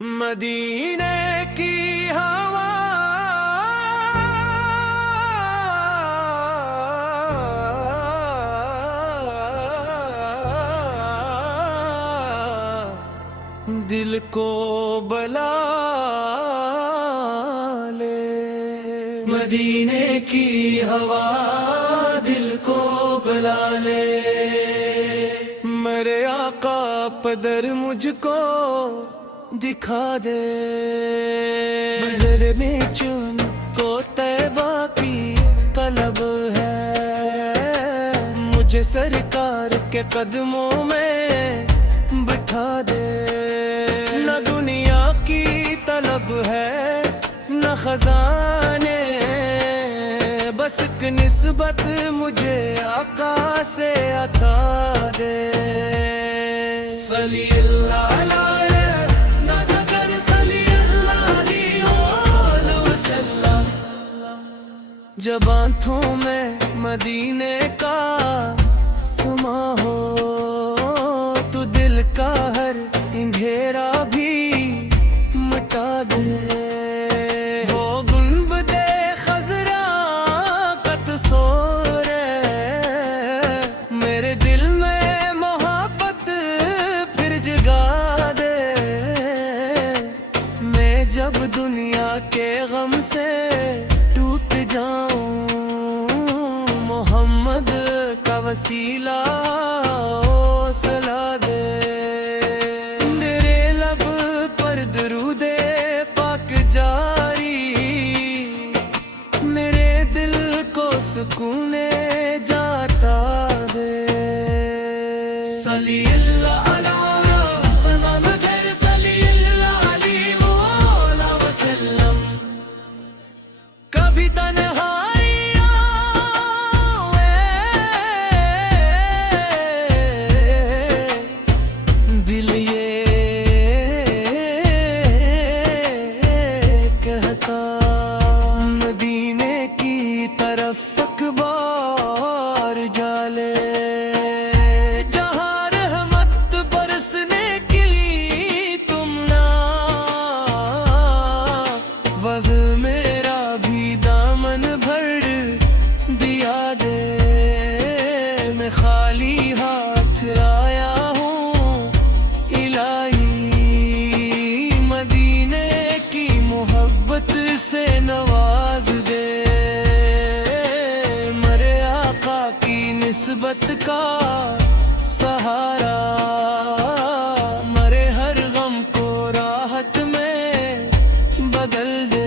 मदीने की हवा दिल को बला ले। मदीने की हवा दिल को बला ले। मेरे आका पदर मुझको दिखा दे। बदर में चुन को तैबा की तलब है। मुझे सरकार के कदमों में बिठा दे। न दुनिया की तलब है न खजाने, बस एक निस्बत मुझे आका से अता दे। सल्लल्लाहु जब आँखों में मदीने का समा हो, तो दिल का हर अंधेरा भी मिटा दे। वो गुंबदे खजरा का तस्वीर मेरे दिल में मोहब्बत फिर जगा दे। मैं जब दुनिया के गम से टूट जाऊं, मोहम्मद का वसीला सला दे। मेरे लब पर दरूदे पाक जारी, मेरे दिल को सुकून जाता दे। सल्लल्लाहु कभी तन्हाइयाँ दिल ये कहता, मदीने की तरफ अखबार जाले। जहाँ रहमत बरसने के लिए तुम ना, वह मेरा भी दामन भर दिया दे। मैं खाली हाथ आया हूँ इलाही, मदीने की मोहब्बत से नवाज दे। मेरे आका की निस्बत का सहारा, मेरे हर गम को राहत में बदल दे।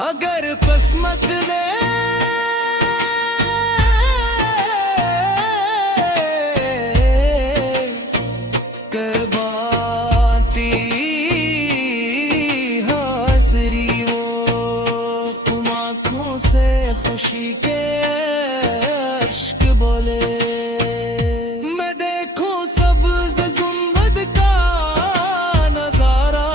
अगर किस्मत ने करबाती हासरी हो, तुम आँखों से खुशी के अश्क बोले। मैं देखूं सब्ज़ गुंबद का नजारा,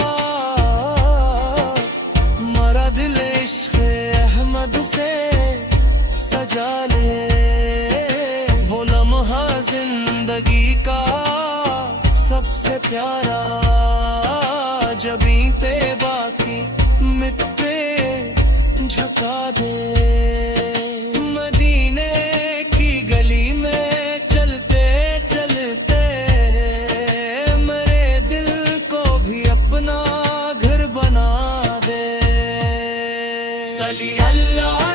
मेरा दिल इश्क़ अहमद से सजा ले। वो लम्हा जिंदगी का सबसे प्यारा, जब बीते बाकी मिटते झुका दे। मदीने की गली में चलते चलते मेरे दिल को भी अपना घर बना दे। सल्लल्लाहु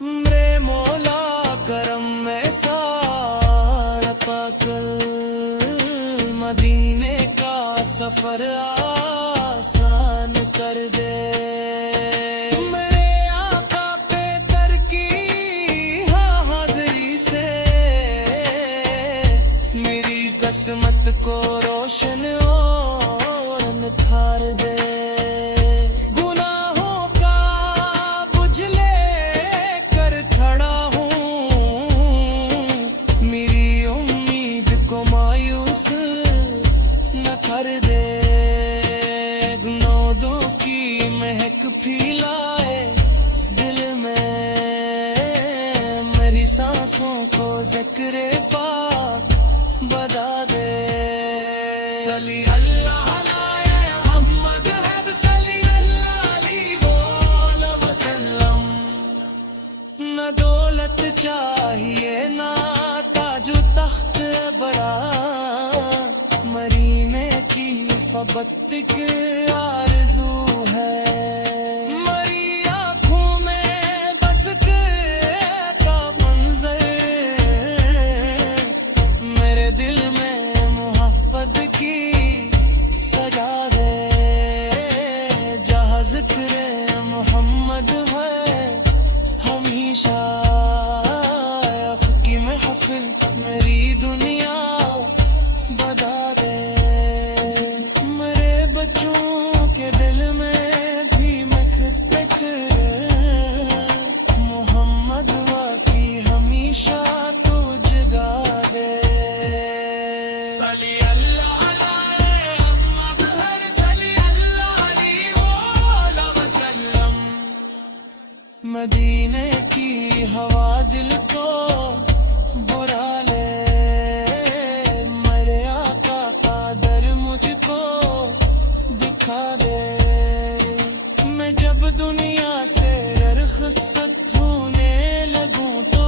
मेरे मौला करम में सारा पाकर, मदीने का सफर आसान कर दे। मेरे आका पे तर की हाजिरी से मेरी किस्मत को रोशन और निखार दे। कर दे। मस्जिदों की महक फैलाए दिल में, मेरी सांसों को ज़िक्र पाक बता दे। सल्ली अल्लाह अलैहि मोहम्मद है सल्ली अल्लाह अलैहि वसल्लम। न दौलत चाहिए ना ताजु तख्त बड़ा, मरीने की फबत की आरज़ू है। मरी आँखों में बस के का मंजर, मेरे दिल में मोहब्बत की सजा दे। जहाँ ज़िक्र मोहम्मद है हमेशा, की महफिल मेरी दुनिया बता दे। मेरे बच्चों के दिल में भी महक मोहम्मद की हमेशा तो जगा दे। सल्ली अल्लाह अलैहि मोहम्मद है सल्ली अल्लाह अलैहि वसल्लम। मदीने की हवा दिल को बुरा ले, मेरे आका का दर मुझको दिखा दे। मैं जब दुनिया से रुखसत होने लगूं तो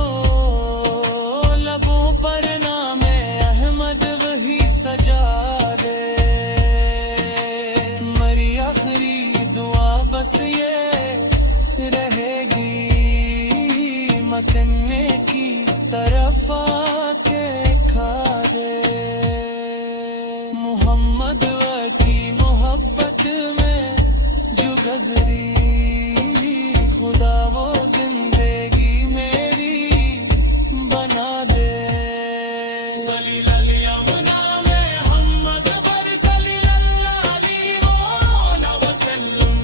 लबों पर नामे अहमद वही सजा दे। मेरी आखिरी दुआ बस ये रहेगी, मकने की तरफ आके खा दे। मोहम्मद की मोहब्बत में जो गजरी, खुदा वो जिंदगी मेरी बना दे। सल्ली अल्लाह मोहम्मद पर सल्ली अल्लाह अलैहि वसल्लम।